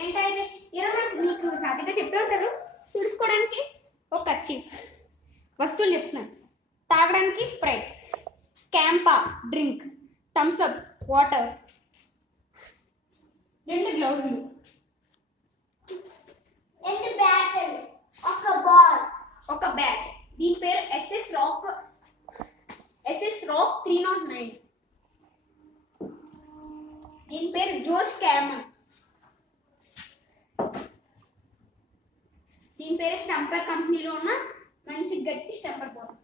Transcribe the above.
ఏంటంటే ఈరోజు మీకు సాధ్యంగా చెప్పే ఉంటారు. తుడుచుకోవడానికి ఒక కర్చీఫ్, వస్తువులు చెప్తున్నాను. తాగడానికి Sprite, CAMPA drink, Thums Up water, 2 గ్లౌజులు, 2 battle, ఒక బాల్, ఒక బ్యాట్. దీని పేరు ఎస్ఎస్ రాక్ 309. దీని పేరు జోష్ క్యామన్. దీని పేరు స్టంపర్ కంపెనీలో ఉన్న మంచి గట్టి స్టంపర్ బాల్.